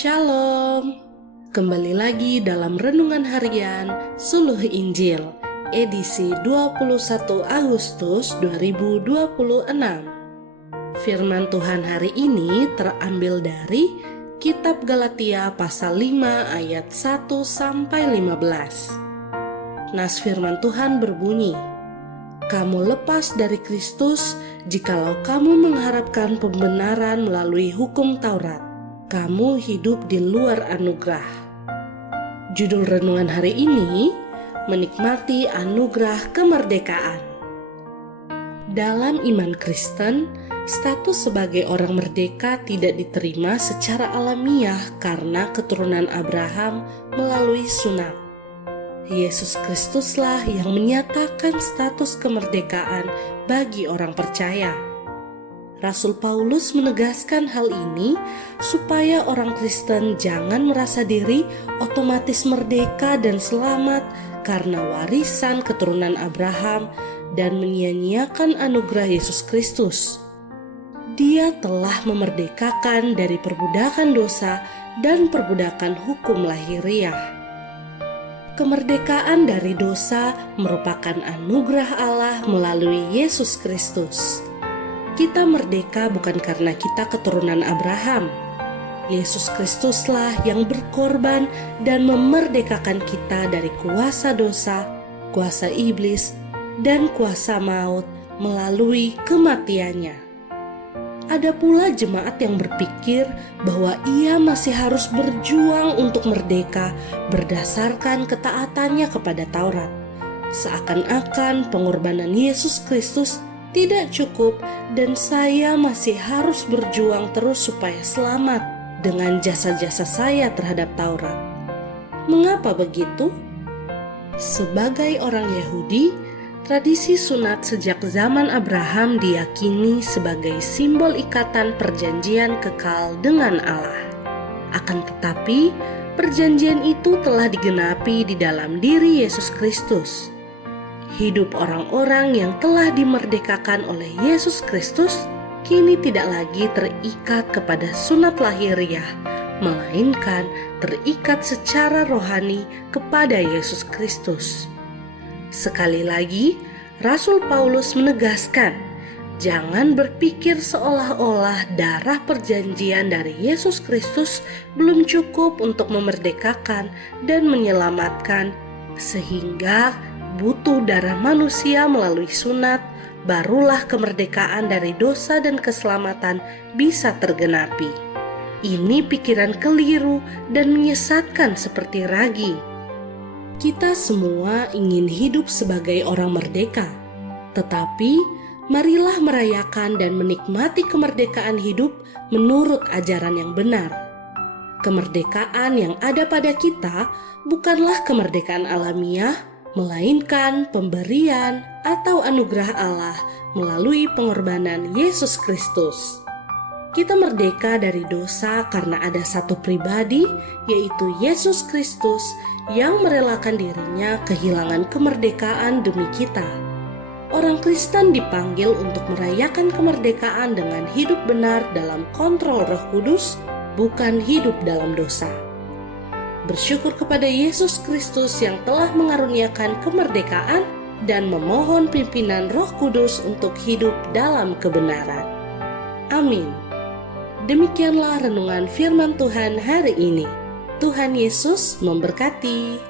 Shalom. Kembali lagi dalam Renungan Harian Suluh Injil, edisi 21 Agustus 2026. Firman Tuhan hari ini terambil dari Kitab Galatia pasal 5 ayat 1-15. Nas firman Tuhan berbunyi, "Kamu lepas dari Kristus jikalau kamu mengharapkan pembenaran melalui hukum Taurat. Kamu hidup di luar anugerah." Judul renungan hari ini, menikmati anugerah kemerdekaan. Dalam iman Kristen, status sebagai orang merdeka tidak diterima secara alamiah karena keturunan Abraham melalui sunat. Yesus Kristuslah yang menyatakan status kemerdekaan bagi orang percaya. Rasul Paulus menegaskan hal ini supaya orang Kristen jangan merasa diri otomatis merdeka dan selamat karena warisan keturunan Abraham dan menyia-nyiakan anugerah Yesus Kristus. Dia telah memerdekakan dari perbudakan dosa dan perbudakan hukum lahiriah. Kemerdekaan dari dosa merupakan anugerah Allah melalui Yesus Kristus. Kita merdeka bukan karena kita keturunan Abraham. Yesus Kristuslah yang berkorban dan memerdekakan kita dari kuasa dosa, kuasa iblis, dan kuasa maut melalui kematiannya. Ada pula jemaat yang berpikir bahwa ia masih harus berjuang untuk merdeka berdasarkan ketaatannya kepada Taurat. Seakan-akan pengorbanan Yesus Kristus tidak cukup dan saya masih harus berjuang terus supaya selamat dengan jasa-jasa saya terhadap Taurat. Mengapa begitu? Sebagai orang Yahudi, tradisi sunat sejak zaman Abraham diyakini sebagai simbol ikatan perjanjian kekal dengan Allah. Akan tetapi, perjanjian itu telah digenapi di dalam diri Yesus Kristus. Hidup orang-orang yang telah dimerdekakan oleh Yesus Kristus kini tidak lagi terikat kepada sunat lahiriah, melainkan terikat secara rohani kepada Yesus Kristus. Sekali lagi, Rasul Paulus menegaskan, jangan berpikir seolah-olah darah perjanjian dari Yesus Kristus belum cukup untuk memerdekakan dan menyelamatkan, sehingga butuh darah manusia melalui sunat, barulah kemerdekaan dari dosa dan keselamatan bisa tergenapi. Ini pikiran keliru dan menyesatkan seperti ragi. Kita semua ingin hidup sebagai orang merdeka, tetapi marilah merayakan dan menikmati kemerdekaan hidup menurut ajaran yang benar. Kemerdekaan yang ada pada kita bukanlah kemerdekaan alamiah, melainkan pemberian atau anugerah Allah melalui pengorbanan Yesus Kristus. Kita merdeka dari dosa karena ada satu pribadi, yaitu Yesus Kristus, yang merelakan dirinya kehilangan kemerdekaan demi kita. Orang Kristen dipanggil untuk merayakan kemerdekaan dengan hidup benar dalam kontrol Roh Kudus, bukan hidup dalam dosa. Bersyukur kepada Yesus Kristus yang telah mengaruniakan kemerdekaan dan memohon pimpinan Roh Kudus untuk hidup dalam kebenaran. Amin. Demikianlah renungan firman Tuhan hari ini. Tuhan Yesus memberkati.